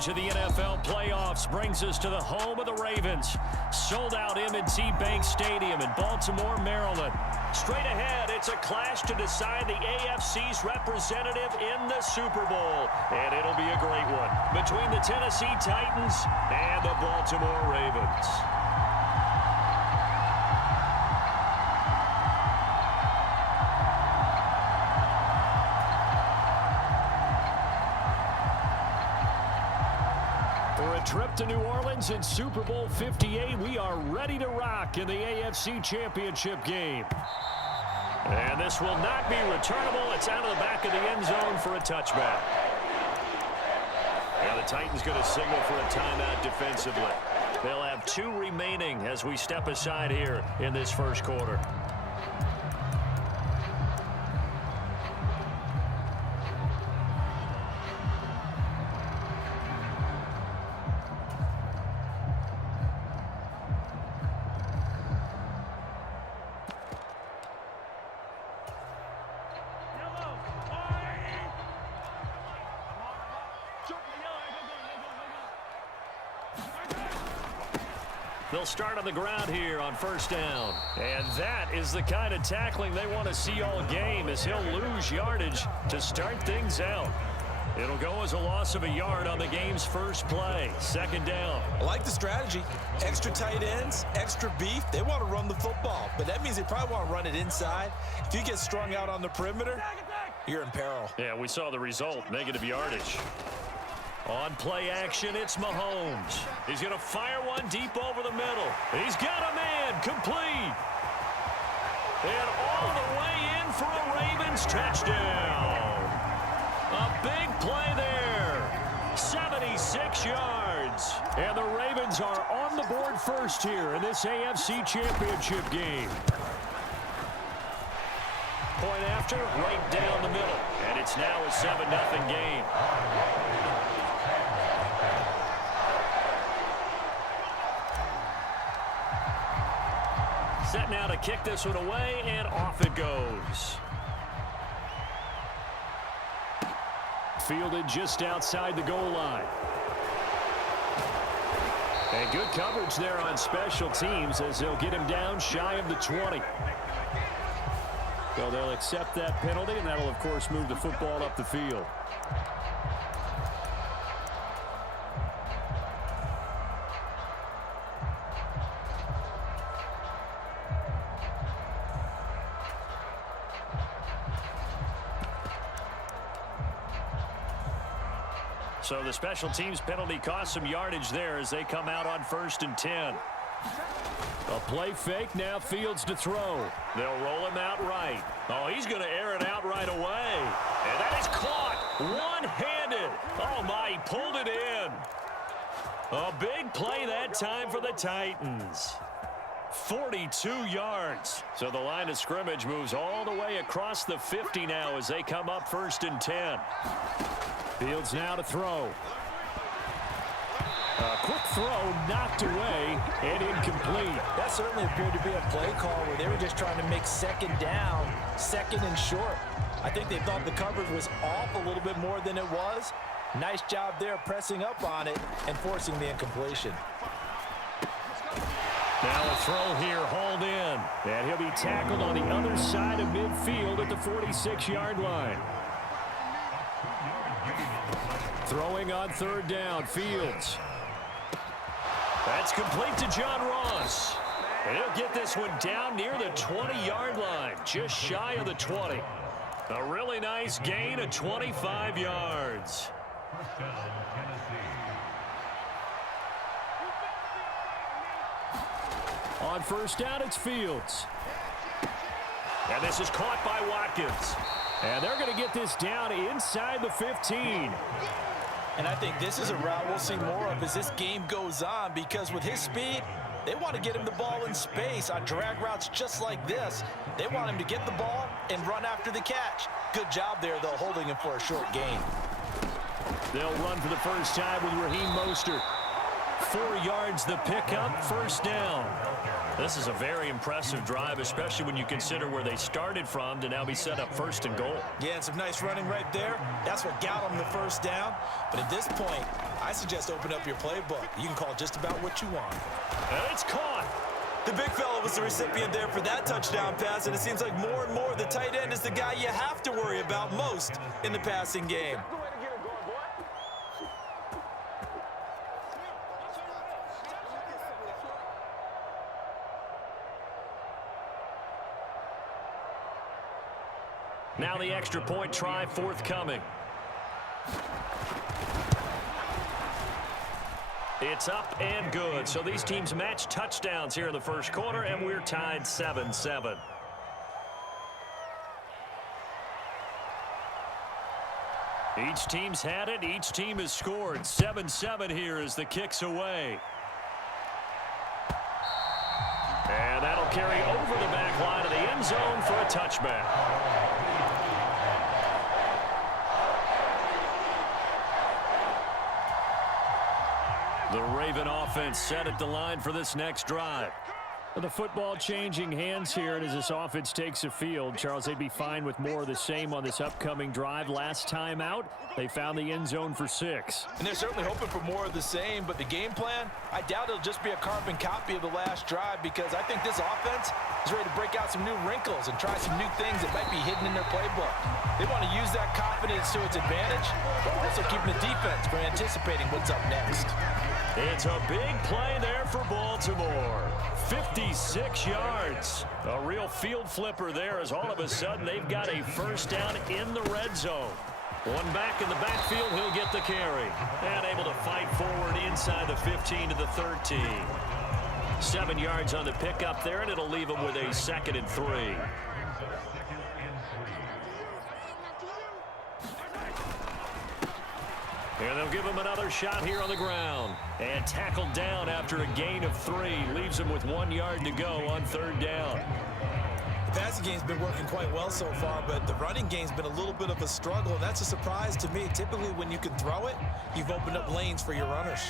coverage of the NFL playoffs brings us to the home of the Ravens. Sold out M&T Bank Stadium in Baltimore, Maryland. Straight ahead, it's a clash to decide the AFC's representative in the Super Bowl. And it'll be a great one between the Tennessee Titans and the Baltimore Ravens. For a trip to New Orleans in Super Bowl 58, we are ready to rock in the AFC Championship game. And this will not be returnable. It's out of the back of the end zone for a touchback. Now the Titans going to signal for a timeout defensively. They'll have 2 remaining as we step aside here in this first quarter. They'll start on the ground here on first down. And that is the kind of tackling they want to see all game, as he'll lose yardage to start things out. It'll go as a loss of a yard on the game's first play. Second down. I like the strategy. Extra tight ends, extra beef. They want to run the football, but that means they probably want to run it inside. If you get strung out on the perimeter, you're in peril. Yeah, we saw the result, negative yardage. On play action, it's Mahomes. He's going to fire one deep over the middle. He's got a man, complete. And all the way in for a Ravens touchdown. A big play there. 76 yards. And the Ravens are on the board first here in this AFC Championship game. Point after, right down the middle. And it's now a 7-0 game. Set now to kick this one away, and off it goes. Fielded just outside the goal line. And good coverage there on special teams as they'll get him down shy of the 20. So they'll accept that penalty, and that'll, of course, move the football up the field. So the special teams penalty cost some yardage there as they come out on 1st and 10. A play fake, now Fields to throw. They'll roll him out right. Oh, he's going to air it out right away. And that is caught one-handed. Oh, my, he pulled it in. A big play that time for the Titans. 42 yards. So the line of scrimmage moves all the way across the 50 now as they come up 1st and 10. Fields now to throw. A quick throw knocked away and incomplete. That certainly appeared to be a play call where they were just trying to make second down, second and short. I think they thought the coverage was off a little bit more than it was. Nice job there pressing up on it and forcing the incompletion. Now a throw here, hauled in. And he'll be tackled on the other side of midfield at the 46-yard line. Throwing on 3rd down, Fields. That's complete to John Ross. And he'll get this one down near the 20-yard line, just shy of the 20. A really nice gain of 25 yards. On 1st down, it's Fields. And this is caught by Watkins. And they're going to get this down inside the 15. And I think this is a route we'll see more of as this game goes on, because with his speed, they want to get him the ball in space on drag routes just like this. They want him to get the ball and run after the catch. Good job there, though, holding him for a short gain. They'll run for the first time with Raheem Mostert. 4 yards the pickup, first down. This is a very impressive drive, especially when you consider where they started from to now be set up first and goal. Yeah, and some nice running right there. That's what got them the first down. But at this point, I suggest open up your playbook. You can call just about what you want. And it's caught. The big fella was the recipient there for that touchdown pass, and it seems like more and more the tight end is the guy you have to worry about most in the passing game. Now the extra point try forthcoming. It's up and good. So these teams match touchdowns here in the first quarter, and we're tied 7-7. Each team's had it. Each team has scored. 7-7 here as the kick's away. And that'll carry over the back line of the end zone for a touchback. The Raven offense set at the line for this next drive. The football changing hands here, and as this offense takes the field, Charles, they'd be fine with more of the same on this upcoming drive. Last time out, they found the end zone for 6. And they're certainly hoping for more of the same, but the game plan, I doubt it'll just be a carbon copy of the last drive, because I think this offense is ready to break out some new wrinkles and try some new things that might be hidden in their playbook. They want to use that confidence to its advantage, but also keeping the defense from anticipating what's up next. It's a big play there for Baltimore. 56 yards. A real field flipper there, as all of a sudden they've got a first down in the red zone. One back in the backfield, he'll get the carry. And able to fight forward inside the 15 to the 13. 7 yards on the pickup there, and it'll leave him with a 2nd and 3. And they'll give him another shot here on the ground. And tackled down after a gain of 3. Leaves him with 1 yard to go on 3rd down. The passing game's been working quite well so far, but the running game's been a little bit of a struggle. And that's a surprise to me. Typically, when you can throw it, you've opened up lanes for your runners.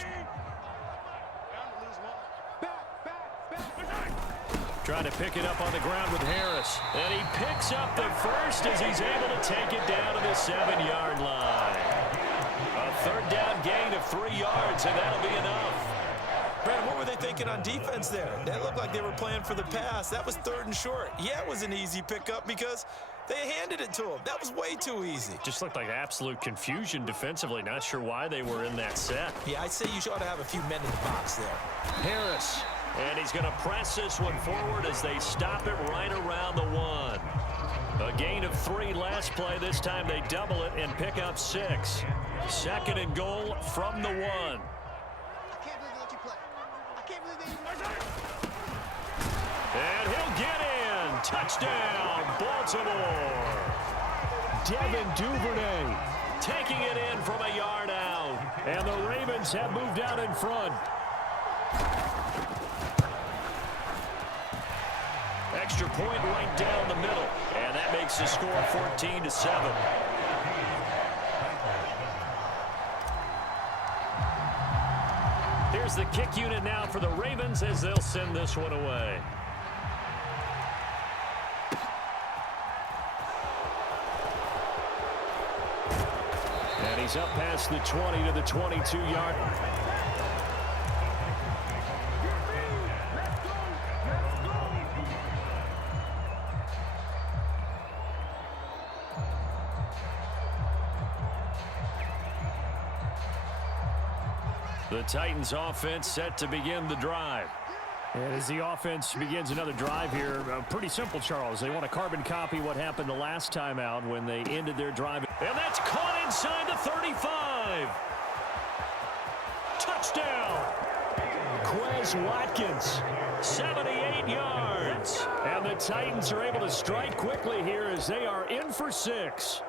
Trying to pick it up on the ground with Harris. And he picks up the first as he's able to take it down to the 7-yard line. A 3rd down gain of 3 yards, and that'll be enough. Brandon, what were they thinking on defense there? That looked like they were playing for the pass. That was 3rd and short. Yeah, it was an easy pickup because they handed it to him. That was way too easy. Just looked like absolute confusion defensively. Not sure why they were in that set. Yeah, I'd say you ought to have a few men in the box there. Harris. And he's going to press this one forward as they stop it right around the 1. A gain of 3 last play. This time they double it and pick up 6. 2nd and goal from the 1. And he'll get in. Touchdown, Baltimore. Devin Duvernay taking it in from a yard out. And the Ravens have moved out in front. Extra point right down the middle. And that makes the score 14-7. Here's the kick unit now for the Ravens as they'll send this one away. And he's up past the 20 to the 22-yard. The Titans offense set to begin the drive. And as the offense begins another drive here, pretty simple, Charles. They want to carbon copy what happened the last time out when they ended their drive. And that's caught inside the 35. Touchdown. Quez Watkins, 78 yards. And the Titans are able to strike quickly here as they are in for 6.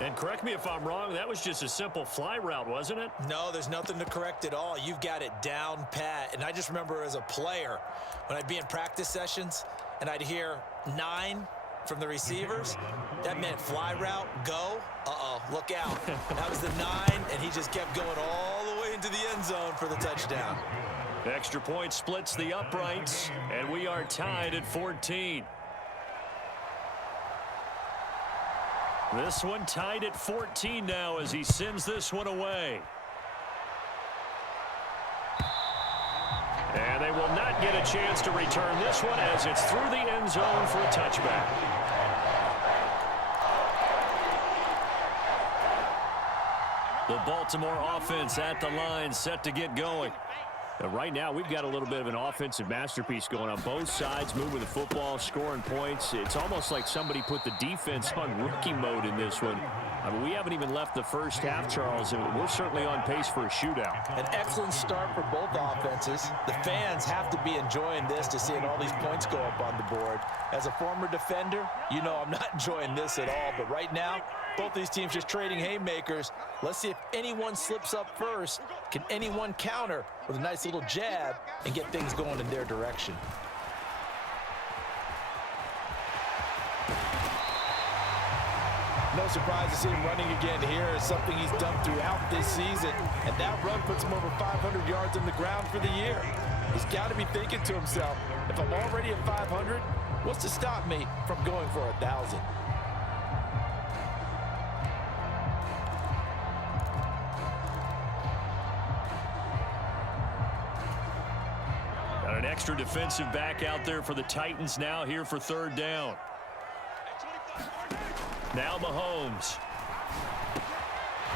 And correct me if I'm wrong, that was just a simple fly route, wasn't it? No, there's nothing to correct at all. You've got it down pat. And I just remember as a player, when I'd be in practice sessions and I'd hear 9 from the receivers, that meant fly route, go. Uh-oh, look out. That was the 9, and he just kept going all the way into the end zone for the touchdown. Extra point splits the uprights, and we are tied at 14. This one tied at 14 now as he sends this one away. And they will not get a chance to return this one as it's through the end zone for a touchback. The Baltimore offense at the line, set to get going. Right now, we've got a little bit of an offensive masterpiece going on. Both sides moving the football, scoring points. It's almost like somebody put the defense on rookie mode in this one. I mean, we haven't even left the first half, Charles, and we're certainly on pace for a shootout. An excellent start for both offenses. The fans have to be enjoying this to seeing all these points go up on the board. As a former defender, you know I'm not enjoying this at all. But right now, both these teams just trading haymakers. Let's see if anyone slips up first. Can anyone counter with a nice little jab and get things going in their direction? No surprise to see him running again here. It's something he's done throughout this season. And that run puts him over 500 yards on the ground for the year. He's got to be thinking to himself, if I'm already at 500, what's to stop me from going for 1,000? Got an extra defensive back out there for the Titans now here for third down. Now Mahomes.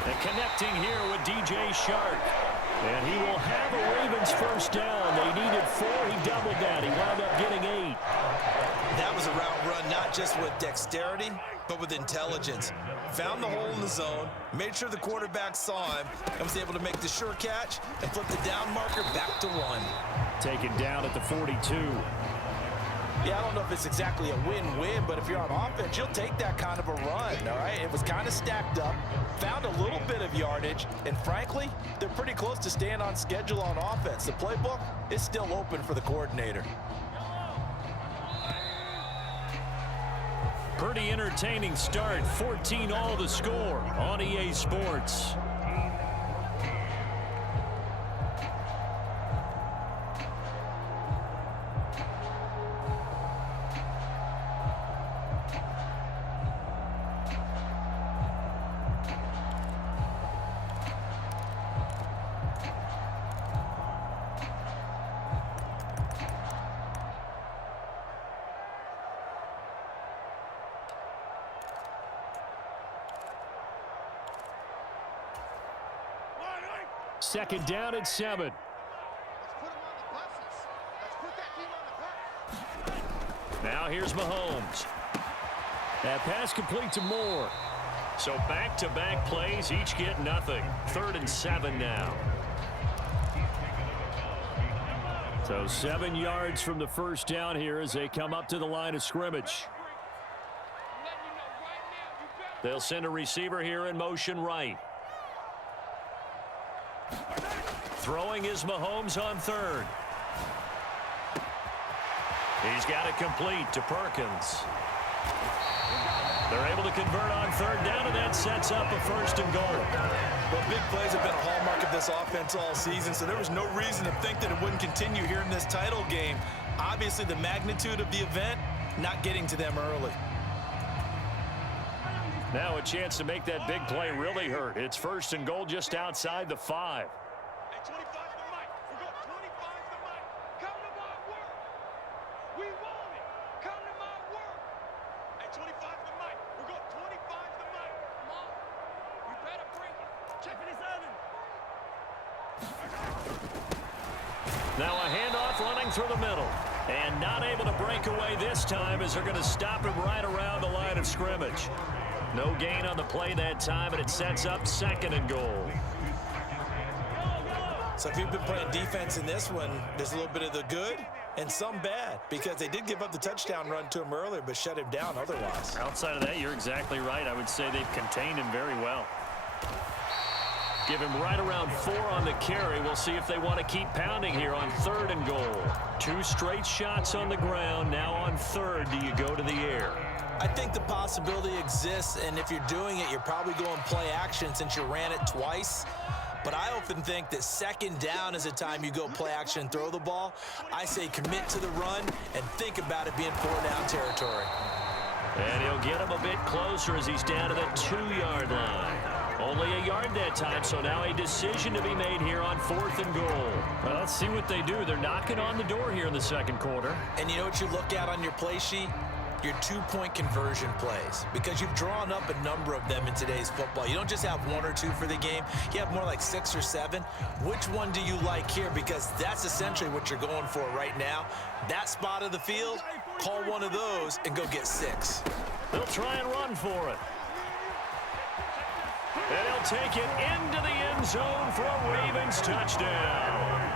And connecting here with DJ Shark. And he will have a Ravens first down. They needed 4. He doubled that. He wound up getting 8. That was a route run, not just with dexterity, but with intelligence. Found the hole in the zone, made sure the quarterback saw him, and was able to make the sure catch and flip the down marker back to 1. Taken down at the 42. Yeah, I don't know if it's exactly a win-win, but if you're on offense, you'll take that kind of a run, all right? It was kind of stacked up, found a little bit of yardage, and frankly, they're pretty close to staying on schedule on offense. The playbook is still open for the coordinator. Pretty entertaining start. 14 all the score on EA Sports. Second down at 7. Now here's Mahomes. That pass complete to Moore. So back-to-back plays, each get nothing. 3rd and 7 now. So 7 yards from the first down here as they come up to the line of scrimmage. They'll send a receiver here in motion right. Throwing is Mahomes on 3rd. He's got it complete to Perkins. They're able to convert on 3rd down, and that sets up a 1st and goal. Well, big plays have been a hallmark of this offense all season, so there was no reason to think that it wouldn't continue here in this title game. Obviously, the magnitude of the event not getting to them early. Now a chance to make that big play really hurt. It's 1st and goal just outside the 5. Now a handoff running through the middle. And not able to break away this time as they're going to stop him right around the line of scrimmage. No gain on the play that time, and it sets up 2nd and goal. So if you've been playing defense in this one, there's a little bit of the good and some bad, because they did give up the touchdown run to him earlier, but shut him down otherwise. Outside of that, you're exactly right. I would say they've contained him very well. Give him right around 4 on the carry. We'll see if they want to keep pounding here on 3rd and goal. 2 straight shots on the ground. Now on 3rd, do you go to the air? I think the possibility exists, and if you're doing it, you're probably going play action since you ran it twice. But I often think that second down is a time you go play action and throw the ball. I say commit to the run and think about it being 4-down territory. And he'll get him a bit closer as he's down to the 2-yard line. Only a yard that time, so now a decision to be made here on 4th and goal. Well, let's see what they do. They're knocking on the door here in the second quarter. And you know what you look at on your play sheet? Your 2-point conversion plays, because you've drawn up a number of them in today's football. You don't just have 1 or 2 for the game. You have more like 6 or 7. Which one do you like here? Because that's essentially what you're going for right now. That spot of the field, call one of those and go get 6. They'll try and run for it. And he'll take it into the end zone for a Ravens touchdown.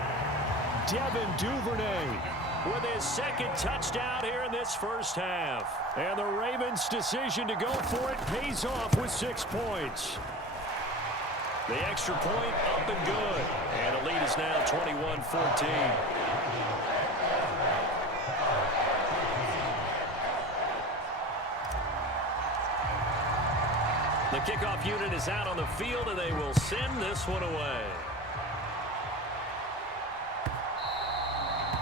Devin Duvernay with his second touchdown here in this first half. And the Ravens' decision to go for it pays off with 6 points. The extra point up and good. And the lead is now 21-14. The kickoff unit is out on the field, and they will send this one away.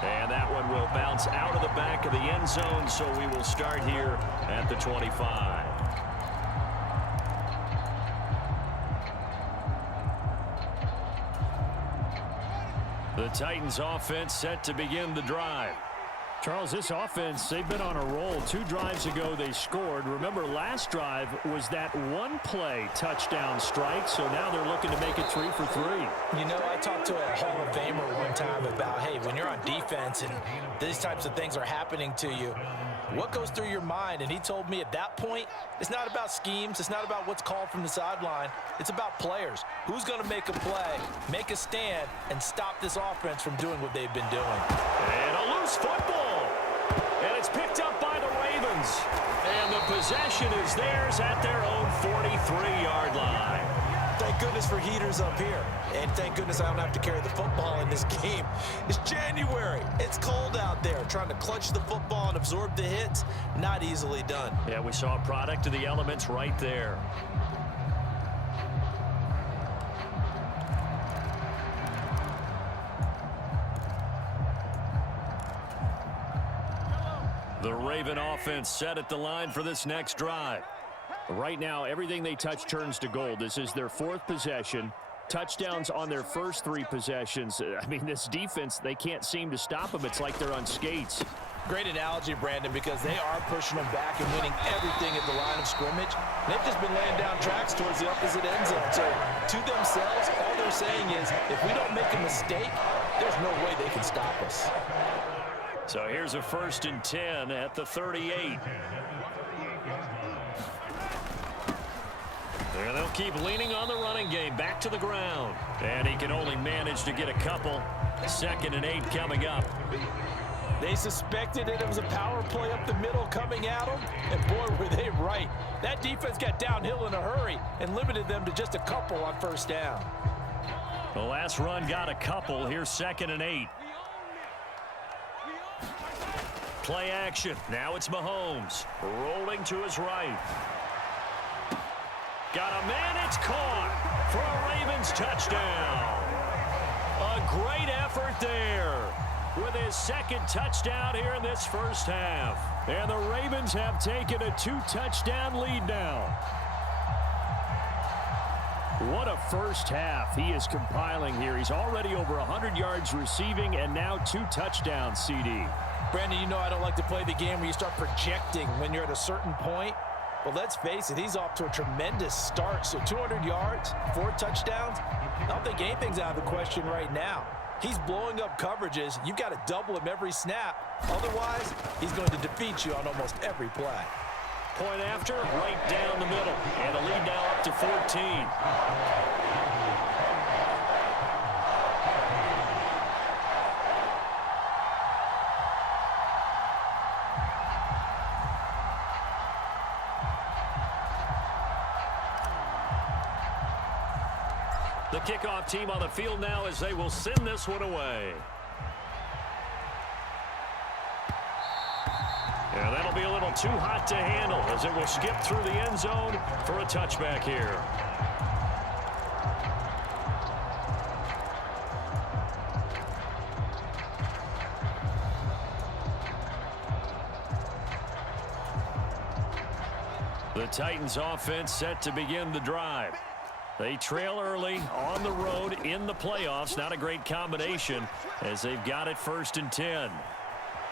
And that one will bounce out of the back of the end zone, so we will start here at the 25. The Titans offense set to begin the drive. Charles, this offense, they've been on a roll. 2 drives ago, they scored. Remember, last drive was that 1-play touchdown strike, so now they're looking to make it 3 for 3. You know, I talked to a Hall of Famer one time about, hey, when you're on defense and these types of things are happening to you, what goes through your mind? And he told me at that point, it's not about schemes. It's not about what's called from the sideline. It's about players. Who's going to make a play, make a stand, and stop this offense from doing what they've been doing? And a loose football. And it's picked up by the Ravens. And the possession is theirs at their own 43-yard line. Thank goodness for heaters up here. And thank goodness I don't have to carry the football in this game. It's January. It's cold out there. Trying to clutch the football and absorb the hits, not easily done. Yeah, we saw a product of the elements right there. The Raven offense set at the line for this next drive. Right now, everything they touch turns to gold. This is their 4th possession. Touchdowns on their first 3 possessions. I mean, this defense, they can't seem to stop them. It's like they're on skates. Great analogy, Brandon, because they are pushing them back and winning everything at the line of scrimmage. They've just been laying down tracks towards the opposite end zone. So, to themselves, all they're saying is, if we don't make a mistake, there's no way they can stop us. So here's a 1st and 10 at the 38. And they'll keep leaning on the running game back to the ground. And he can only manage to get a couple. 2nd and 8 coming up. They suspected it was a power play up the middle coming at them. And boy, were they right. That defense got downhill in a hurry and limited them to just a couple on 1st down. The last run got a couple. Here's 2nd and 8. Play action. Now it's Mahomes. Rolling to his right. Got a man. It's caught for a Ravens touchdown. A great effort there with his 2nd touchdown here in this first half. And the Ravens have taken a 2-touchdown lead now. What a first half he is compiling here. He's already over 100 yards receiving and now 2 touchdowns, CD. Brandon, you know I don't like to play the game where you start projecting when you're at a certain point. But let's face it, he's off to a tremendous start. So 200 yards, 4 touchdowns. I don't think anything's out of the question right now. He's blowing up coverages. You've got to double him every snap. Otherwise, he's going to defeat you on almost every play. Point after, right down the middle. And the lead now up to 14. The kickoff team on the field now as they will send this one away. And that'll be a little too hot to handle as it will skip through the end zone for a touchback here. The Titans offense set to begin the drive. They trail early on the road in the playoffs. Not a great combination as they've got it 1st and 10.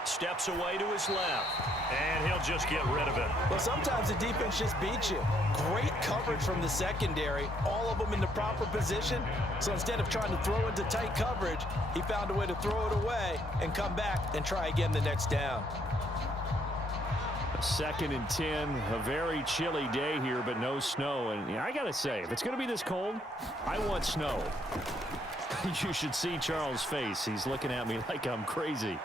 Steps away to his left, and he'll just get rid of it. Well, sometimes the defense just beats you. Great coverage from the secondary, all of them in the proper position. So instead of trying to throw into tight coverage, he found a way to throw it away and come back and try again the next down. 2nd and 10, a very chilly day here, but no snow. And I got to say, if it's going to be this cold, I want snow. You should see Charles' face. He's looking at me like I'm crazy.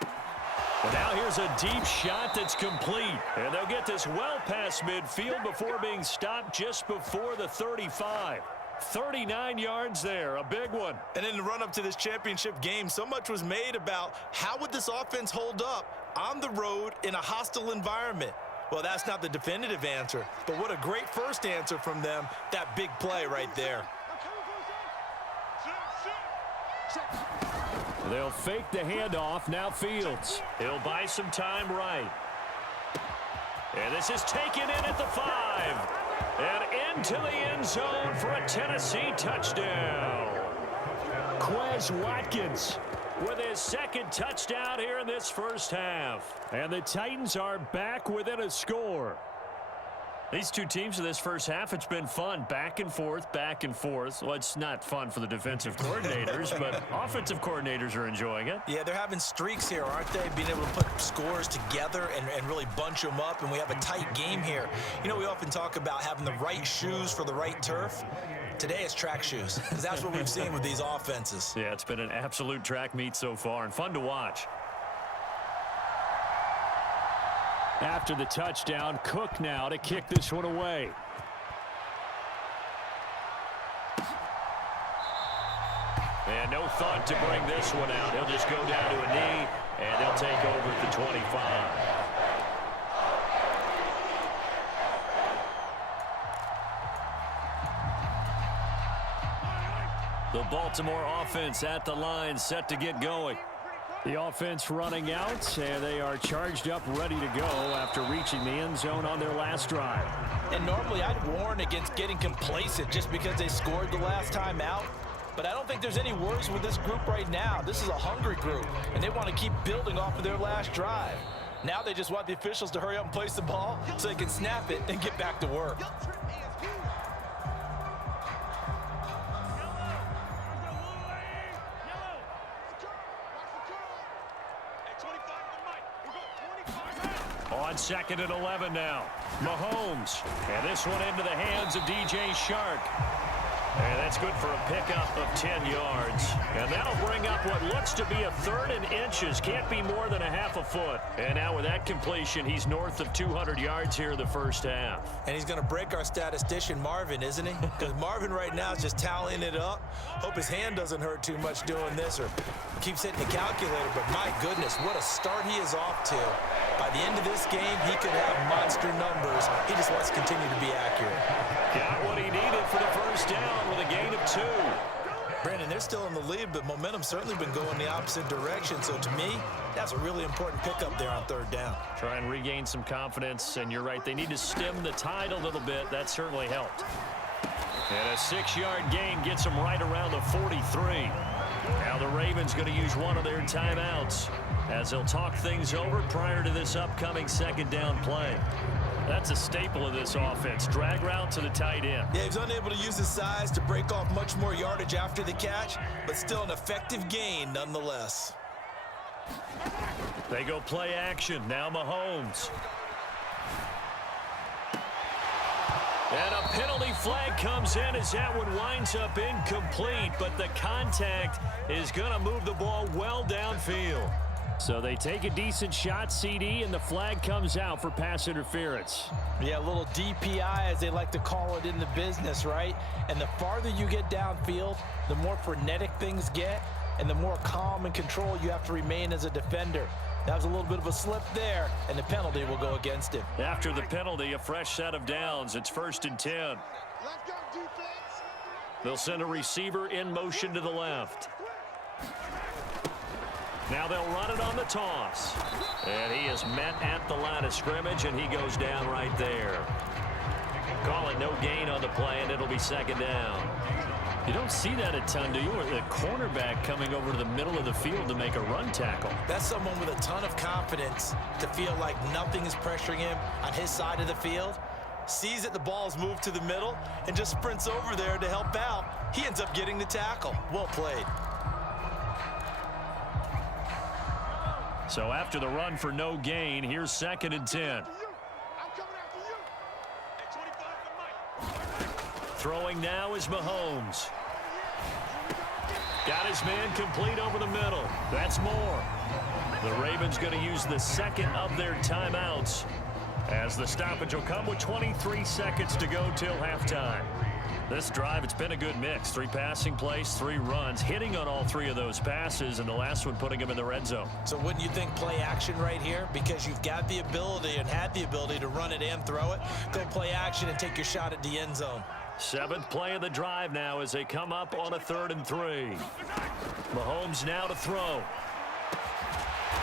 But now here's a deep shot that's complete. And they'll get this well past midfield before being stopped just before the 35. 39 yards there, a big one. And in the run-up to this championship game, so much was made about how would this offense hold up on the road in a hostile environment. Well, that's not the definitive answer, but what a great first answer from them, that big play right there. They'll fake the handoff, now Fields. He'll buy some time right. And this is taken in at the 5. And into the end zone for a Tennessee touchdown. Quez Watkins with his 2nd touchdown here in this first half. And the Titans are back within a score. These two teams in this first half, it's been fun. Back and forth, back and forth. Well, it's not fun for the defensive coordinators, but offensive coordinators are enjoying it. Yeah, they're having streaks here, aren't they? Being able to put scores together and really bunch them up, and we have a tight game here. You know, we often talk about having the right shoes for the right turf. Today it's track shoes, because that's what we've seen with these offenses. Yeah, it's been an absolute track meet so far, and fun to watch. After the touchdown, Cook now to kick this one away. And no thought to bring this one out. He'll just go down to a knee, and he'll take over at the 25. The Baltimore offense at the line, set to get going. The offense running out, and they are charged up, ready to go after reaching the end zone on their last drive. And normally I'd warn against getting complacent just because they scored the last time out. But I don't think there's any worries with this group right now. This is a hungry group, and they want to keep building off of their last drive. Now they just want the officials to hurry up and place the ball so they can snap it and get back to work. On 2nd and 11 now. Mahomes. And this one into the hands of DJ Shark. And that's good for a pickup of 10 yards. And that'll bring up what looks to be a 3rd and inches. Can't be more than a half a foot. And now with that completion, he's north of 200 yards here in the first half. And he's going to break our statistician Marvin, isn't he? Because Marvin right now is just tallying it up. Hope his hand doesn't hurt too much doing this or keeps hitting the calculator. But my goodness, what a start he is off to. By the end of this game, he could have monster numbers. He just wants to continue to be accurate. Got what he needed for the first down with a gain of 2. Brandon, they're still in the lead, but momentum's certainly been going the opposite direction. So to me, that's a really important pickup there on 3rd down. Try and regain some confidence, and you're right. They need to stem the tide a little bit. That certainly helped. And a 6-yard gain gets them right around the 43. Now the Ravens going to use one of their timeouts as they'll talk things over prior to this upcoming 2nd down play. That's a staple of this offense. Drag route to the tight end. Yeah, he's unable to use his size to break off much more yardage after the catch, but still an effective gain nonetheless. They go play action. Now Mahomes. And a penalty flag comes in as that one winds up incomplete, but the contact is going to move the ball well downfield. So they take a decent shot, CD, and the flag comes out for pass interference. Yeah, a little DPI, as they like to call it in the business, right? And the farther you get downfield, the more frenetic things get, and the more calm and control you have to remain as a defender. That was a little bit of a slip there, and the penalty will go against him. After the penalty, a fresh set of downs. It's 1st and 10. They'll send a receiver in motion to the left. Now they'll run it on the toss. And he is met at the line of scrimmage, and he goes down right there. Call it no gain on the play, and it'll be second down. You don't see that a ton, do you? Or the cornerback coming over to the middle of the field to make a run tackle. That's someone with a ton of confidence to feel like nothing is pressuring him on his side of the field. Sees that the ball's moved to the middle and just sprints over there to help out. He ends up getting the tackle. Well played. So after the run for no gain, here's second and 10. Throwing now is Mahomes. Got his man complete over the middle. That's more. The Ravens going to use the second of their timeouts, as the stoppage will come with 23 seconds to go till halftime. This drive, it's been a good mix. 3 passing plays, 3 runs, hitting on all 3 of those passes, and the last one putting him in the red zone. So wouldn't you think play action right here? Because you've got the ability and had the ability to run it and throw it. Go play action and take your shot at the end zone. 7th play of the drive now as they come up on a 3rd and 3. Mahomes now to throw.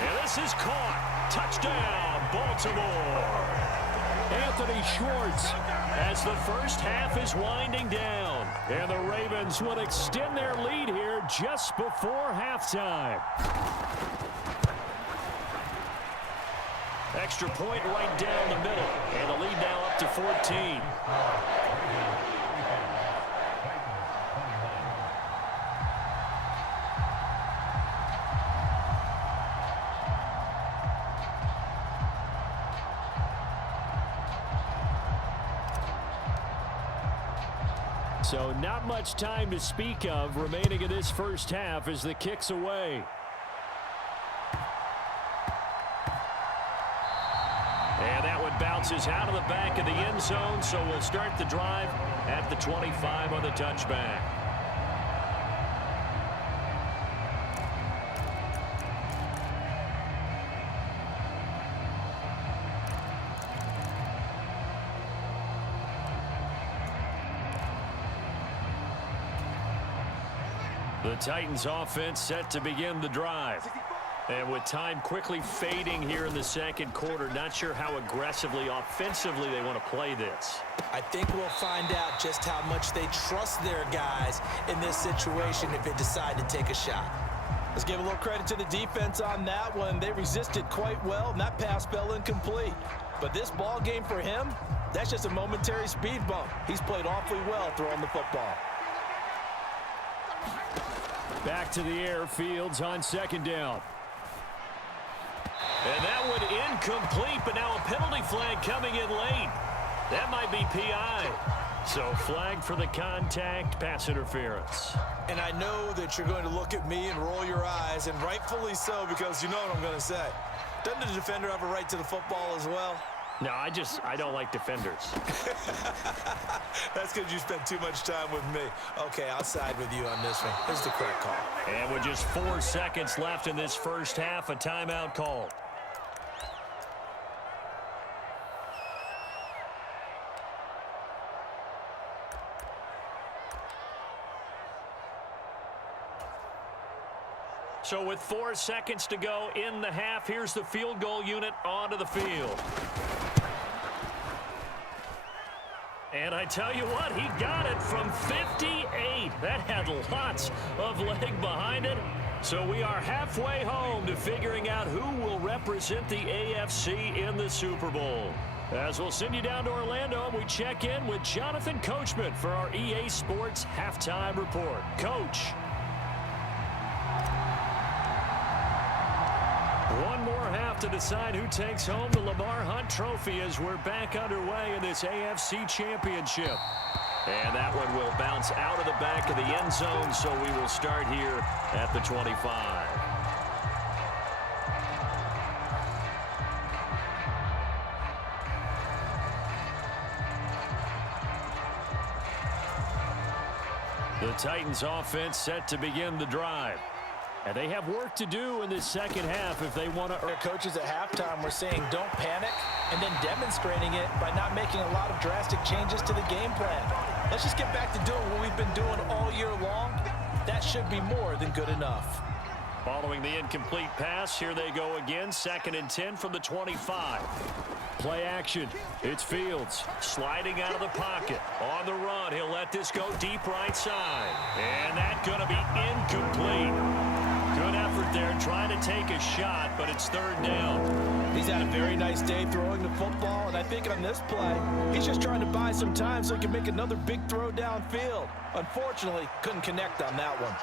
And this is caught. Touchdown, Baltimore. Anthony Schwartz, as the first half is winding down. And the Ravens would extend their lead here just before halftime. Extra point right down the middle. And the lead now up to 14. So not much time to speak of remaining in this first half as the kick's away. And that one bounces out of the back of the end zone, so we'll start the drive at the 25 on the touchback. The Titans offense set to begin the drive. And with time quickly fading here in the second quarter, not sure how aggressively, offensively they want to play this. I think we'll find out just how much they trust their guys in this situation if they decide to take a shot. Let's give a little credit to the defense on that one. They resisted quite well, and that pass fell incomplete. But this ball game for him, that's just a momentary speed bump. He's played awfully well throwing the football. Back to the air, Fields on second down. And that one incomplete, but now a penalty flag coming in late. That might be PI. So flag for the contact, pass interference. And I know that you're going to look at me and roll your eyes, and rightfully so, because you know what I'm going to say. Doesn't the defender have a right to the football as well? No, I don't like defenders. That's because you spent too much time with me. Okay, I'll side with you on this one. Here's the correct call. And with just 4 seconds left in this first half, a timeout call. So with 4 seconds to go in the half, here's the field goal unit onto the field. And I tell you what, he got it from 58. That had lots of leg behind it. So we are halfway home to figuring out who will represent the AFC in the Super Bowl. As we'll send you down to Orlando, we check in with Jonathan Coachman for our EA Sports Halftime Report. Coach. One more half to decide who takes home the Lamar Hunt Trophy as we're back underway in this AFC Championship. And that one will bounce out of the back of the end zone, so we will start here at the 25. The Titans offense set to begin the drive. And they have work to do in this second half if they want to. Their coaches at halftime were saying don't panic, and then demonstrating it by not making a lot of drastic changes to the game plan. Let's just get back to doing what we've been doing all year long. That should be more than good enough. Following the incomplete pass, here they go again. 2nd and 10 from the 25. Play action. It's Fields sliding out of the pocket. On the run, he'll let this go deep right side. And that's going to be incomplete. Good effort there trying to take a shot, but it's 3rd down. He's had a very nice day throwing the football, and I think on this play, he's just trying to buy some time so he can make another big throw downfield. Unfortunately, couldn't connect on that one.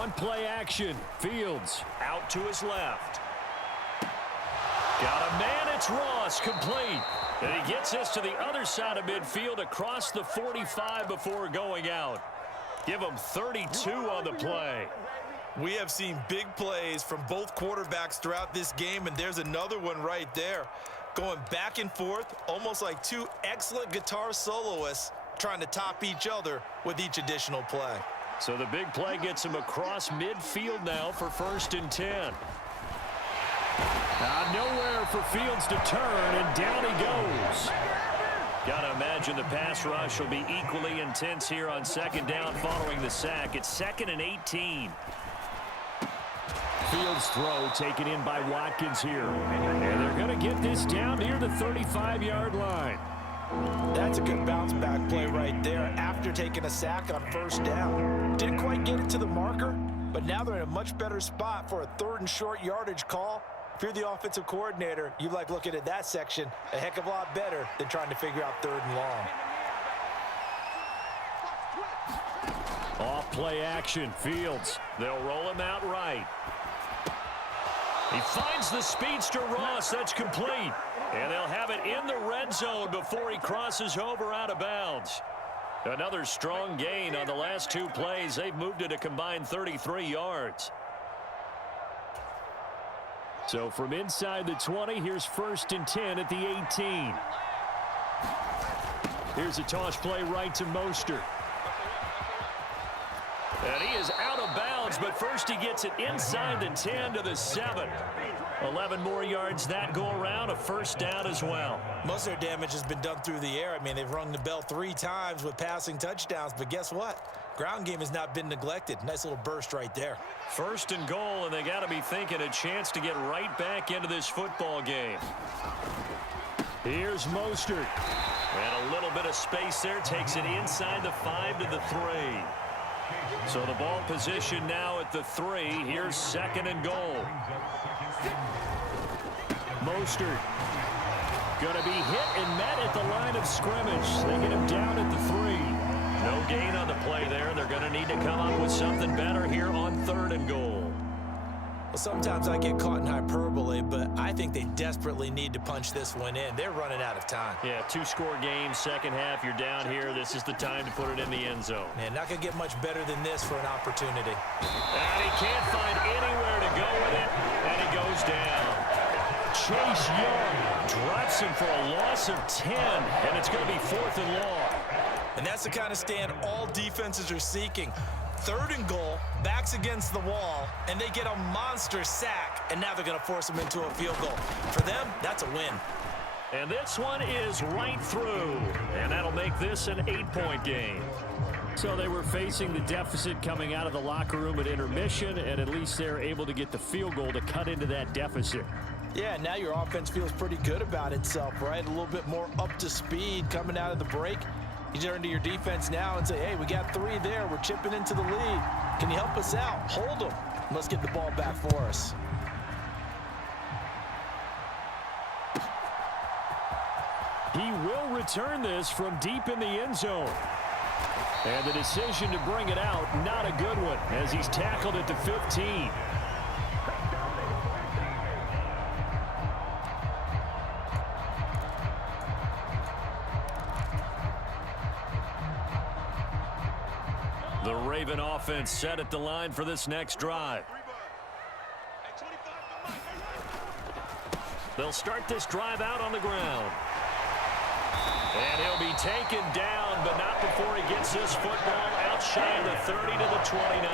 On play action, Fields out to his left. Got a man, it's Ross, complete. And he gets this to the other side of midfield across the 45 before going out. Give him 32 on the play. We have seen big plays from both quarterbacks throughout this game, and there's another one right there. Going back and forth, almost like two excellent guitar soloists trying to top each other with each additional play. So the big play gets him across midfield now for 1st and 10. Nowhere for Fields to turn, and down he goes. Got to imagine the pass rush will be equally intense here on 2nd down following the sack. It's 2nd and 18. Fields' throw taken in by Watkins here. And they're going to get this down near the 35-yard line. That's a good bounce-back play right there after taking a sack on 1st down. Didn't quite get it to the marker, but now they're in a much better spot for a 3rd and short yardage call. If you're the offensive coordinator, you like looking at that section a heck of a lot better than trying to figure out 3rd and long. Off play action, Fields. They'll roll him out right. He finds the speedster Ross. That's complete. And they'll have it in the red zone before he crosses over out of bounds. Another strong gain on the last 2 plays. They've moved it a combined 33 yards. So from inside the 20, here's 1st and 10 at the 18. Here's a toss play right to Mostert. And he is out of bounds, but first he gets it inside the 10 to the 7. 11 more yards that go around, a 1st down as well. Most of their damage has been done through the air. I mean, they've rung the bell 3 times with passing touchdowns, but guess what? Ground game has not been neglected. Nice little burst right there. 1st and goal, and they got to be thinking a chance to get right back into this football game. Here's Mostert. And a little bit of space there, takes it inside the 5 to the 3. So the ball position now at the 3. Here's 2nd and goal. Mostert going to be hit and met at the line of scrimmage. They get him down at the 3. No gain on the play there. They're going to need to come up with something better here on 3rd and goal. Well, sometimes I get caught in hyperbole, but I think they desperately need to punch this one in. They're running out of time. Yeah, 2-score game, 2nd half. You're down here. This is the time to put it in the end zone. Man, not going to get much better than this for an opportunity. And he can't find anywhere to go with it, and he goes down. Chase Young drops him for a loss of 10, and it's going to be 4th and long. And that's the kind of stand all defenses are seeking. 3rd and goal, backs against the wall, and they get a monster sack, and now they're going to force them into a field goal. For them, that's a win. And this one is right through, and that'll make this an 8-point game. So they were facing the deficit coming out of the locker room at intermission, and at least they're able to get the field goal to cut into that deficit. Yeah, now your offense feels pretty good about itself, right? A little bit more up to speed coming out of the break. You turn to your defense now and say, hey, we got 3 there. We're chipping into the lead. Can you help us out? Hold them. Let's get the ball back for us. He will return this from deep in the end zone. And the decision to bring it out, not a good one, as he's tackled at the 15. The Raven offense set at the line for this next drive. They'll start this drive out on the ground. And he'll be taken down, but not before he gets this football out shy of the 30 to the 29.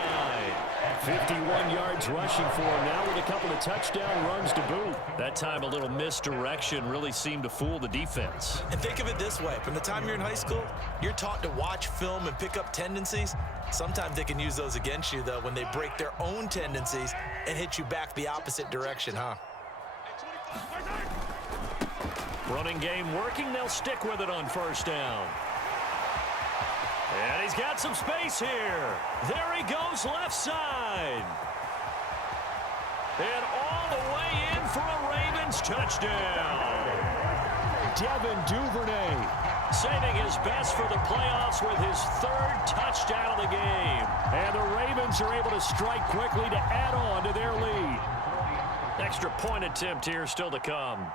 51 yards rushing for him now with a couple of touchdown runs to boot. That time a little misdirection really seemed to fool the defense. And think of it this way. From the time you're in high school, you're taught to watch film and pick up tendencies. Sometimes they can use those against you, though, when they break their own tendencies and hit you back the opposite direction, huh? Running game working. They'll stick with it on first down. And he's got some space here. There he goes left side. And all the way in for a Ravens touchdown. Devin Duvernay saving his best for the playoffs with his third touchdown of the game. And the Ravens are able to strike quickly to add on to their lead. Extra point attempt here still to come.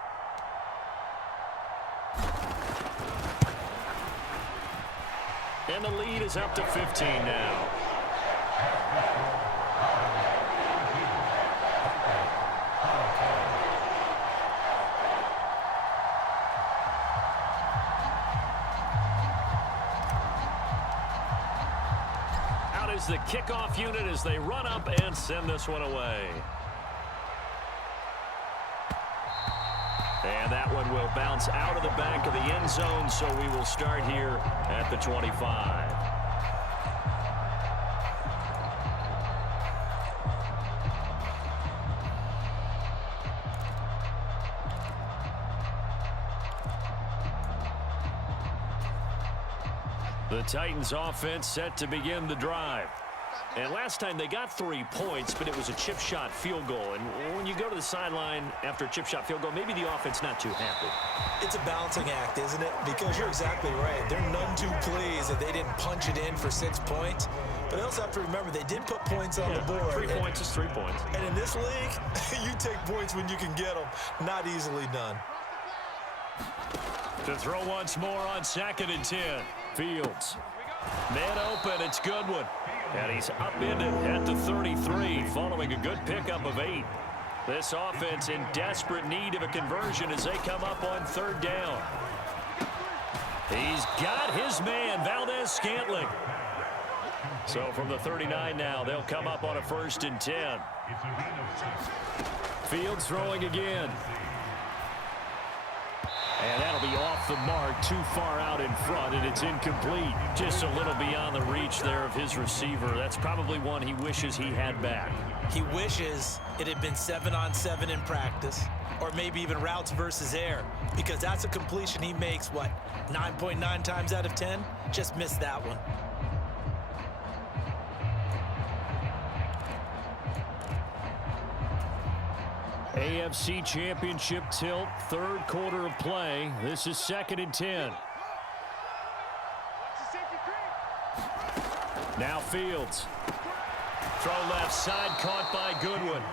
And the lead is up to 15 now. Out is the kickoff unit as they run up and send this one away. And that one will bounce out of the back of the end zone, so we will start here at the 25. The Titans offense set to begin the drive. And last time they got 3 points, but it was a chip shot field goal. And when you go to the sideline after a chip shot field goal, maybe the offense not too happy. It's a balancing act, isn't it? Because you're exactly right. They're none too pleased that they didn't punch it in for 6 points. But they also have to remember they did put points on the board. 3 points is 3 points. And in this league, you take points when you can get them. Not easily done. To throw once more on 2nd and 10. Fields. Man open, it's Goodwin. And he's upended at the 33 following a good pickup of 8. This offense in desperate need of a conversion as they come up on 3rd down. He's got his man, Valdez-Scantling. So from the 39 now, they'll come up on a 1st and 10. Fields throwing again. And that'll be off the mark, too far out in front, and it's incomplete. Just a little beyond the reach there of his receiver. That's probably one he wishes he had back. He wishes it had been 7-on-7 in practice, or maybe even routes versus air, because that's a completion he makes, 9.9 times out of 10? Just missed that one. AFC Championship tilt, 3rd quarter of play. This is 2nd and 10. Now Fields. Throw left side, caught by Goodwin.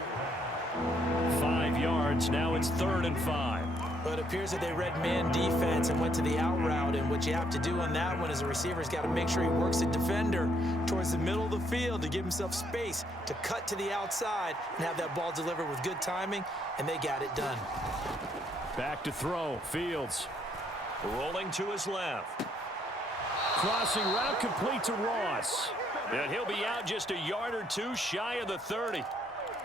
5 yards, now it's 3rd and 5. But it appears that they read man defense and went to the out route, and what you have to do on that one is the receiver's got to make sure he works the defender towards the middle of the field to give himself space to cut to the outside and have that ball delivered with good timing, and they got it done. Back to throw, Fields. Rolling to his left. Crossing route complete to Ross. And he'll be out just a yard or two shy of the 30.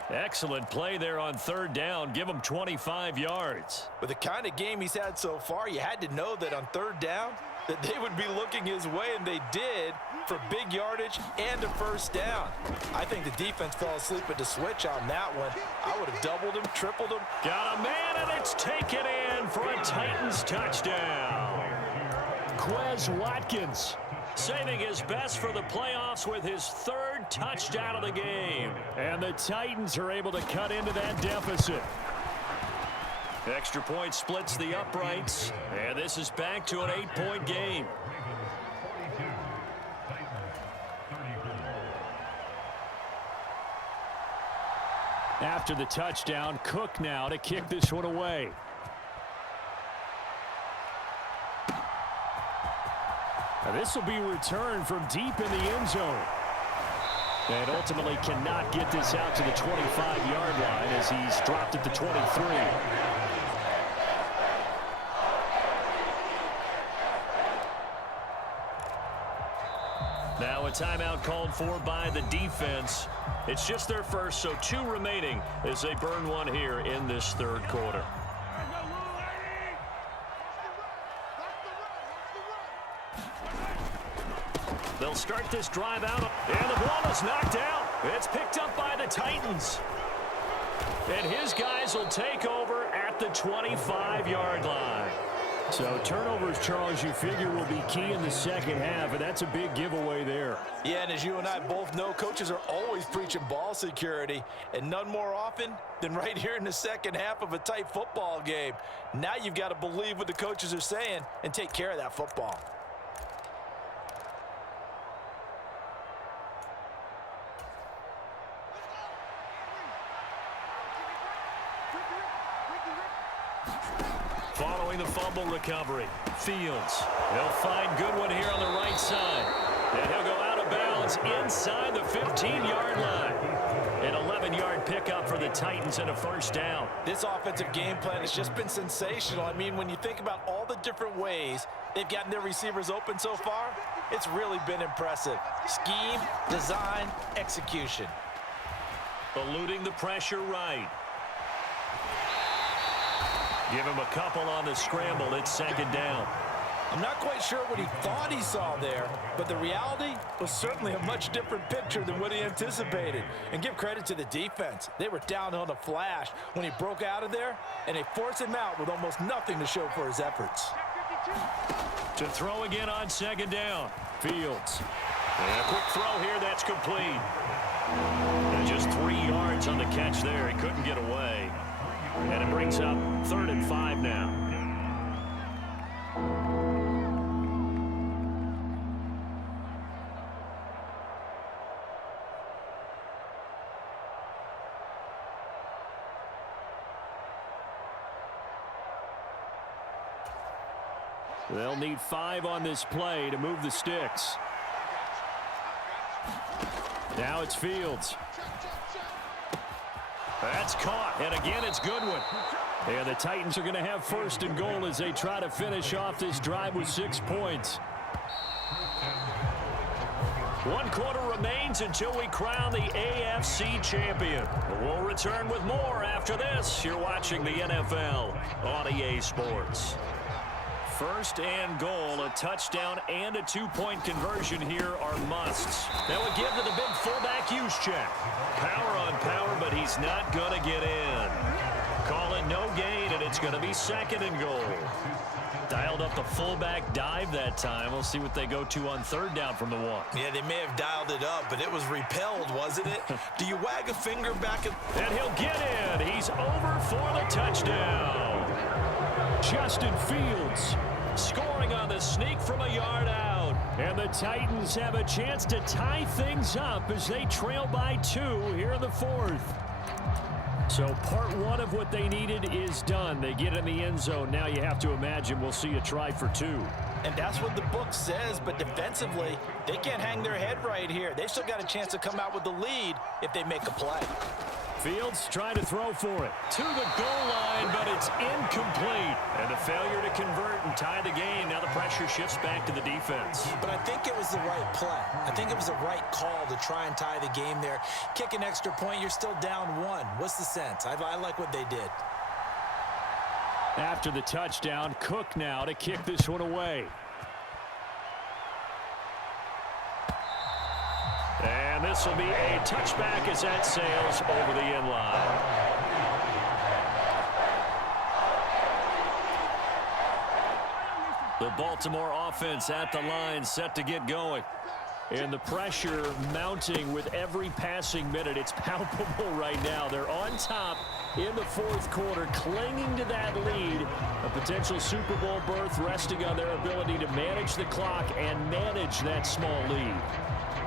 Excellent play there on 3rd down. Give him 25 yards. With the kind of game he's had so far, you had to know that on 3rd down that they would be looking his way, and they did, for big yardage and a 1st down. I think the defense fell asleep at the switch on that one. I would have doubled him, tripled him. Got a man, and it's taken in for a Titans touchdown. Quez Watkins saving his best for the playoffs with his 3rd touchdown of the game. And the Titans are able to cut into that deficit. Extra point splits the uprights, and this is back to an 8-point game. After the touchdown, Cook now to kick this one away. Now this will be returned from deep in the end zone. And ultimately cannot get this out to the 25-yard line as he's dropped at the 23. Now it's timeout called for by the defense. It's just their first, so 2 remaining as they burn one here in this third quarter. They'll start this drive out, and the ball is knocked out. It's picked up by the Titans. And his guys will take over at the 25-yard line. So turnovers, Charles, you figure will be key in the second half, and that's a big giveaway there. Yeah, and as you and I both know, coaches are always preaching ball security, and none more often than right here in the second half of a tight football game. Now you've got to believe what the coaches are saying and take care of that football. Following the fumble recovery, Fields. They'll find Goodwin here on the right side. And he'll go out of bounds inside the 15-yard line. An 11-yard pickup for the Titans and a first down. This offensive game plan has just been sensational. I mean, when you think about all the different ways they've gotten their receivers open so far, it's really been impressive. Scheme, design, execution. Eluding the pressure right. Give him a couple on the scramble. It's second down. I'm not quite sure what he thought he saw there, but the reality was certainly a much different picture than what he anticipated. And give credit to the defense. They were down on a flash when he broke out of there, and they forced him out with almost nothing to show for his efforts. To throw again on second down. Fields. And a quick throw here. That's complete. And just 3 yards on the catch there. He couldn't get away. And it brings up 3rd and 5 now. They'll need 5 on this play to move the sticks. Now it's Fields. That's caught, and again it's Goodwin. And the Titans are going to have 1st and goal as they try to finish off this drive with 6 points. 1 quarter remains until we crown the AFC champion. We'll return with more after this. You're watching the NFL on EA Sports. 1st and goal, a touchdown and a 2-point conversion here are musts. That would give to the big fullback use check. Power on power, but he's not going to get in. Call it no gain, and it's going to be 2nd and goal. Dialed up the fullback dive that time. We'll see what they go to on 3rd down from the 1. Yeah, they may have dialed it up, but it was repelled, wasn't it? Do you wag a finger back at... And he'll get in. He's over for the touchdown. Justin Fields scoring on the sneak from a yard out. And the Titans have a chance to tie things up as they trail by 2 here in the 4th. So part 1 of what they needed is done. They get in the end zone. Now you have to imagine we'll see a try for 2. And that's what the book says, but defensively, they can't hang their head right here. They've still got a chance to come out with the lead if they make a play. Fields trying to throw for it. To the goal line, but it's incomplete. And the failure to convert and tie the game. Now the pressure shifts back to the defense. But I think it was the right play. I think it was the right call to try and tie the game there. Kick an extra point, you're still down 1. What's the sense? I like what they did. After the touchdown, Cook now to kick this one away. And this will be a touchback as that sails over the end line. The Baltimore offense at the line, set to get going. And the pressure mounting with every passing minute. It's palpable right now. They're on top in the 4th quarter, clinging to that lead. A potential Super Bowl berth resting on their ability to manage the clock and manage that small lead.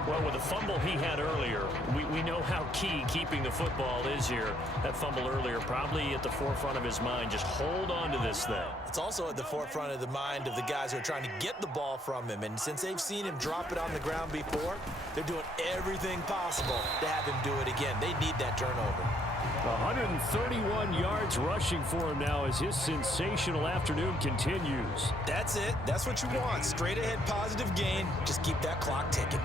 Well, with the fumble he had earlier, we know how key keeping the football is here. That fumble earlier probably at the forefront of his mind. Just hold on to this thing. It's also at the forefront of the mind of the guys who are trying to get the ball from him. And since they've seen him drop it on the ground before, they're doing everything possible to have him do it again. They need that turnover. 131 yards rushing for him now as his sensational afternoon continues. That's it. That's what you want. Straight ahead positive gain. Just keep that clock ticking.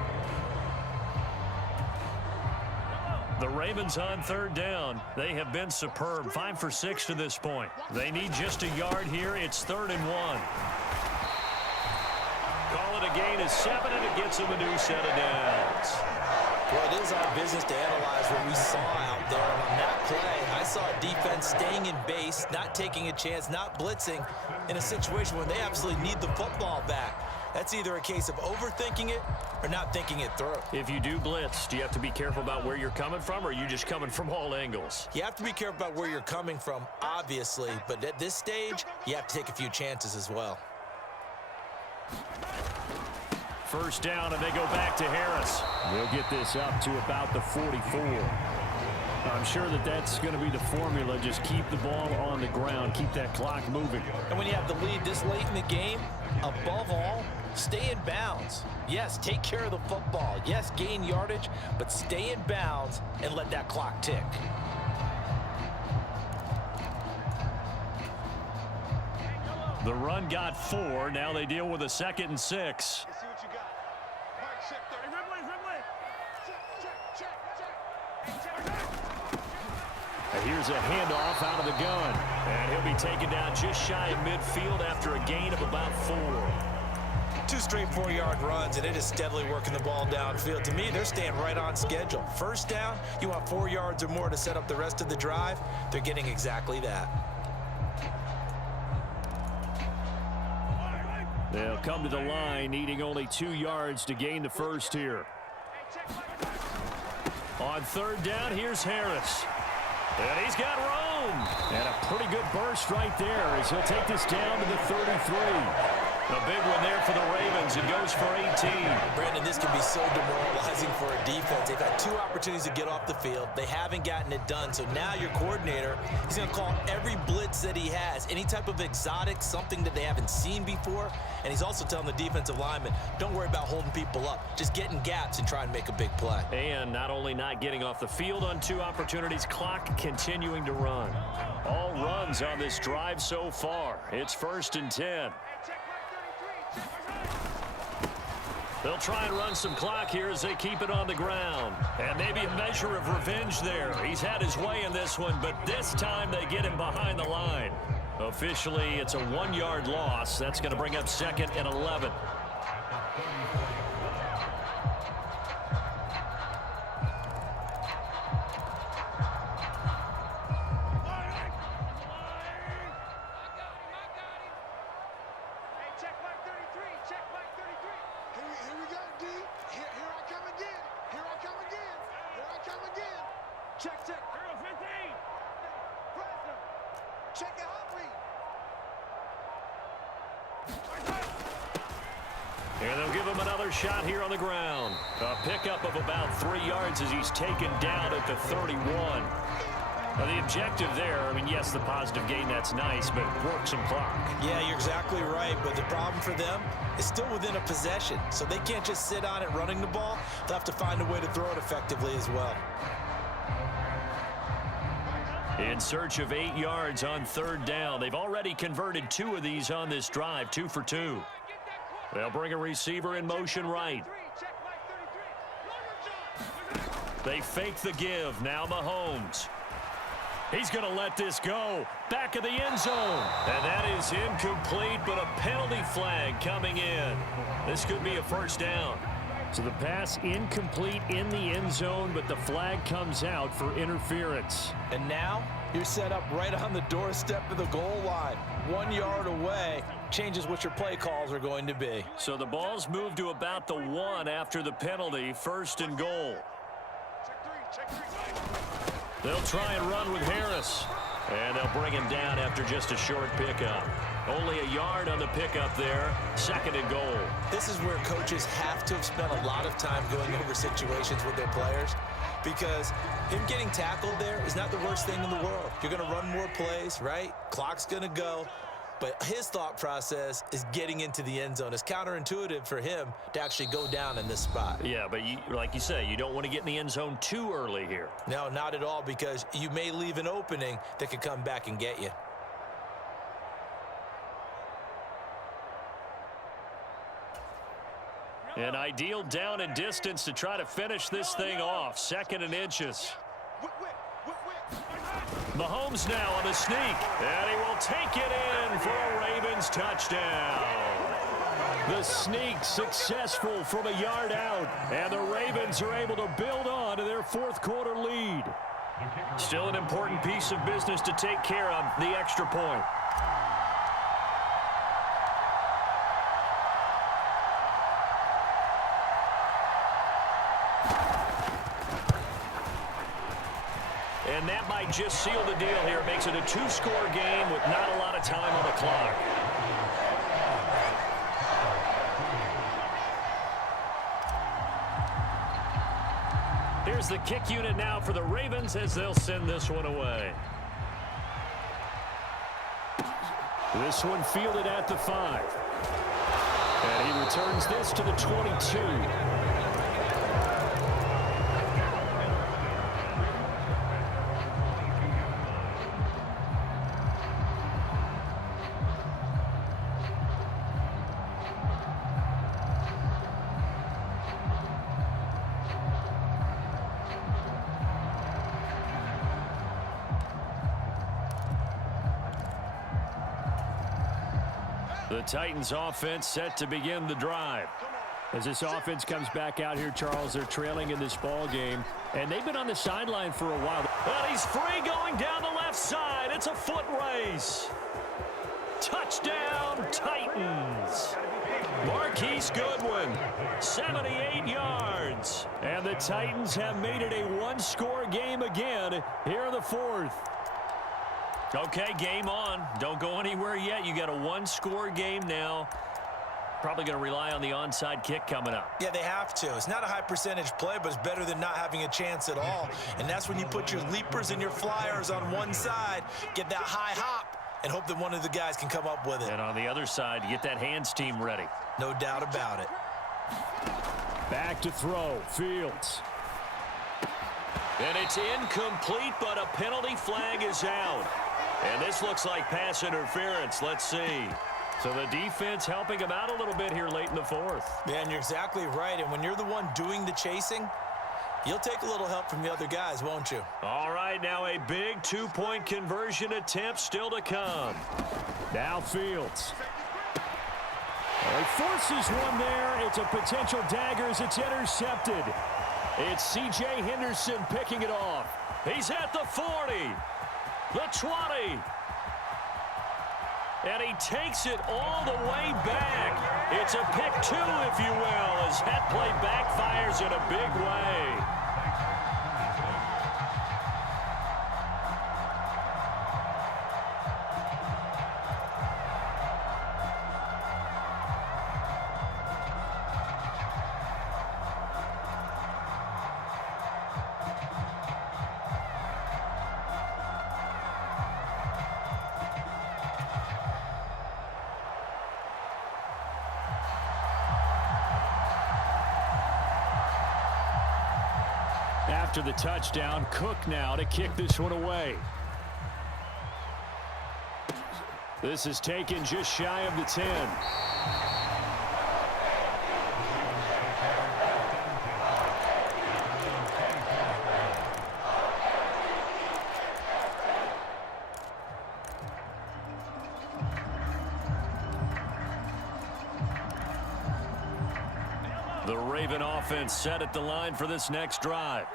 The Ravens on third down. They have been superb. 5 for 6 to this point. They need just a yard here. It's 3rd and 1. Call it a gain of 7, and it gets them a new set of downs. Well, it is our business to analyze what we saw out there. And on that play, I saw a defense staying in base, not taking a chance, not blitzing in a situation where they absolutely need the football back. That's either a case of overthinking it or not thinking it through. If you do blitz, do you have to be careful about where you're coming from, or are you just coming from all angles? You have to be careful about where you're coming from, obviously. But at this stage, you have to take a few chances as well. First down, and they go back to Harris. They'll get this up to about the 44. I'm sure that that's going to be the formula. Just keep the ball on the ground. Keep that clock moving. And when you have the lead this late in the game, above all, stay in bounds. Yes, take care of the football. Yes, gain yardage, but stay in bounds and let that clock tick. The run got 4. Now they deal with a 2nd and 6. Here's a handoff out of the gun. And he'll be taken down just shy of midfield after a gain of about 4. 2 straight 4-yard runs, and it is steadily working the ball downfield. To me, they're staying right on schedule. First down, you want 4 yards or more to set up the rest of the drive. They're getting exactly that. They'll come to the line, needing only 2 yards to gain the first here. On third down, here's Harris. And he's got room. And a pretty good burst right there as he'll take this down to the 33. A big one there for the Ravens. It goes for 18. Brandon, this can be so demoralizing for a defense. They've had 2 opportunities to get off the field. They haven't gotten it done. So now your coordinator, he's going to call every blitz that he has, any type of exotic, something that they haven't seen before. And he's also telling the defensive lineman, don't worry about holding people up. Just get in gaps and try and make a big play. And not only not getting off the field on 2 opportunities, clock continuing to run. All runs on this drive so far. It's 1st and 10. They'll try and run some clock here as they keep it on the ground. And maybe a measure of revenge there. He's had his way in this one, but this time they get him behind the line. Officially, it's a 1-yard loss. That's going to bring up 2nd and 11. And they'll give him another shot here on the ground. A pickup of about 3 yards as he's taken down at the 31. Now the objective there, I mean, yes, the positive gain, that's nice, but work some clock. Yeah, you're exactly right, but the problem for them is still within a possession. So they can't just sit on it running the ball. They'll have to find a way to throw it effectively as well. In search of 8 yards on third down. They've already converted 2 of these on this drive, 2 for 2. They'll bring a receiver in motion right. They fake the give. Now Mahomes. He's going to let this go. Back of the end zone. And that is incomplete, but a penalty flag coming in. This could be a first down. So the pass incomplete in the end zone, but the flag comes out for interference. And now you're set up right on the doorstep of the goal line. 1 yard away changes what your play calls are going to be. So the ball's moved to about the 1 after the penalty. 1st and goal. They'll try and run with Harris. And they'll bring him down after just a short pickup. Only a yard on the pickup there. 2nd and goal. This is where coaches have to have spent a lot of time going over situations with their players, because him getting tackled there is not the worst thing in the world. You're going to run more plays, right? Clock's going to go. But his thought process is getting into the end zone. It's counterintuitive for him to actually go down in this spot. Yeah, but like you say, you don't want to get in the end zone too early here. No, not at all, because you may leave an opening that could come back and get you. An ideal down and distance to try to finish this thing off. 2nd and inches. Mahomes now on the sneak, and he will take it in for a Ravens touchdown. The sneak successful from a yard out, and the Ravens are able to build on to their fourth quarter lead. Still an important piece of business to take care of, the extra point. And that might just seal the deal here. It makes it a two-score game with not a lot of time on the clock. Here's the kick unit now for the Ravens as they'll send this one away. This one fielded at the 5. And he returns this to the 22. The Titans offense set to begin the drive. As this offense comes back out here, Charles, they're trailing in this ball game, and they've been on the sideline for a while. Well, he's free going down the left side. It's a foot race. Touchdown, Titans. Marquise Goodwin, 78 yards. And the Titans have made it a one-score game again here in the fourth. Okay, game on. Don't go anywhere yet. You got a one-score game now. Probably going to rely on the onside kick coming up. Yeah, they have to. It's not a high percentage play, but it's better than not having a chance at all. And that's when you put your leapers and your flyers on one side, get that high hop, and hope that one of the guys can come up with it. And on the other side, you get that hands team ready. No doubt about it. Back to throw. Fields. And it's incomplete, but a penalty flag is out. And this looks like pass interference. Let's see. So the defense helping him out a little bit here late in the fourth. Yeah, and you're exactly right. And when you're the one doing the chasing, you'll take a little help from the other guys, won't you? All right, now a big two-point conversion attempt still to come. Now Fields. Well, he forces one there. It's a potential dagger as it's intercepted. It's C.J. Henderson picking it off. He's at the 40. The 20. And he takes it all the way back. It's a pick two, if you will, as that play backfires in a big way. After the touchdown, Cook now to kick this one away. This is taken just shy of the 10. The Raven offense set at the line for this next drive.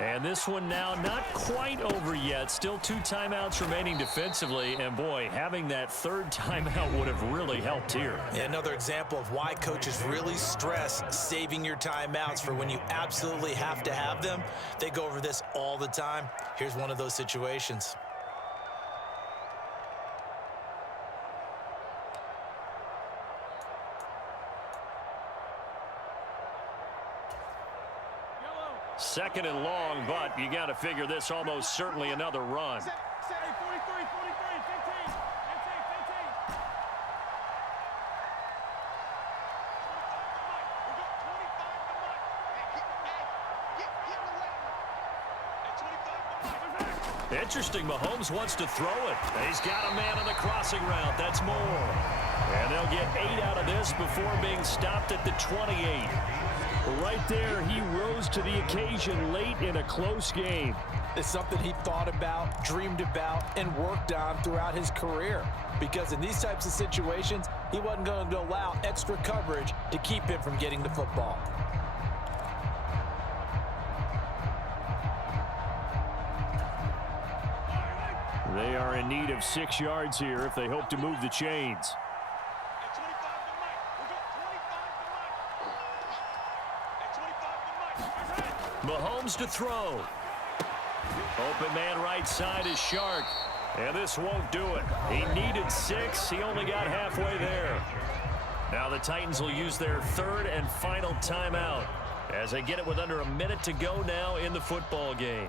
And this one now not quite over yet. Still 2 timeouts remaining defensively. And, boy, having that third timeout would have really helped here. Yeah, another example of why coaches really stress saving your timeouts for when you absolutely have to have them. They go over this all the time. Here's one of those situations. Second and long, but you got to figure this almost certainly another run. Interesting, Mahomes wants to throw it. He's got a man on the crossing route. That's more. And they'll get 8 out of this before being stopped at the 28. Right there, he rose to the occasion late in a close game. It's something he thought about, dreamed about, and worked on throughout his career. Because in these types of situations, he wasn't going to allow extra coverage to keep him from getting the football. They are in need of 6 yards here if they hope to move the chains. Mahomes to throw. Open man right side is Shark. And this won't do it. He needed 6. He only got halfway there. Now the Titans will use their 3rd and final timeout as they get it with under a minute to go now in the football game.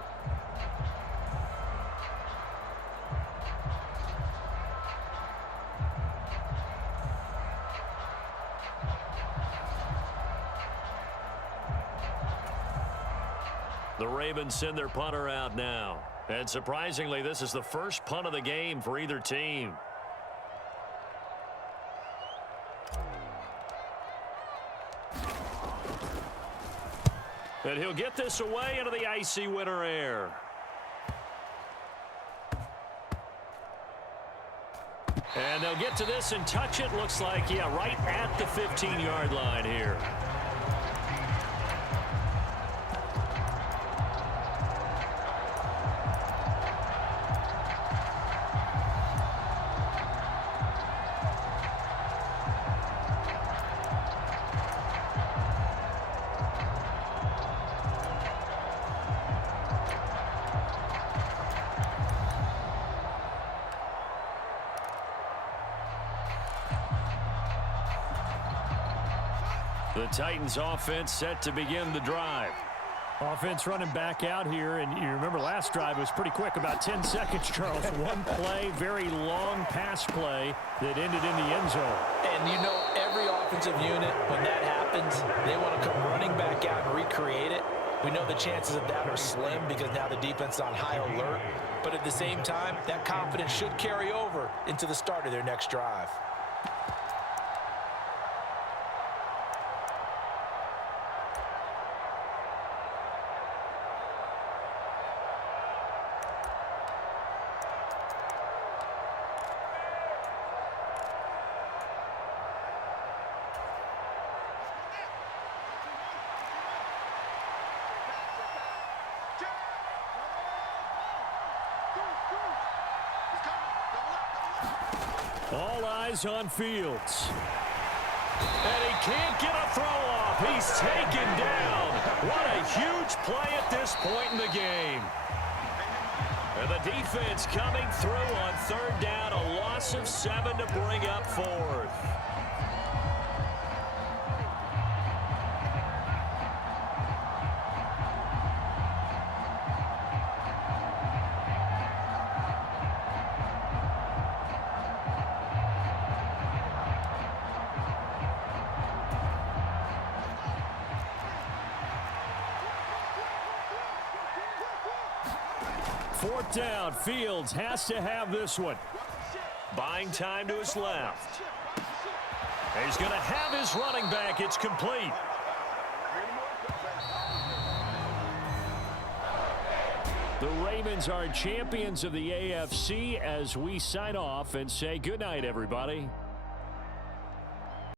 The Ravens send their punter out now. And surprisingly, this is the first punt of the game for either team. And he'll get this away into the icy winter air. And they'll get to this and touch it. Looks like, yeah, right at the 15-yard line here. The Titans offense set to begin the drive. Offense running back out here, and you remember last drive was pretty quick, about 10 seconds, Charles. One play, very long pass play that ended in the end zone. And you know, every offensive unit, when that happens, they want to come running back out and recreate it. We know the chances of that are slim because now the defense is on high alert. But at the same time, that confidence should carry over into the start of their next drive. All eyes on Fields. And he can't get a throw off. He's taken down. What a huge play at this point in the game. And the defense coming through on 3rd down. A loss of 7 to bring up 4th. Fourth down, Fields has to have this one. Buying time to his left. He's going to have his running back. It's complete. The Ravens are champions of the AFC as we sign off and say goodnight, everybody.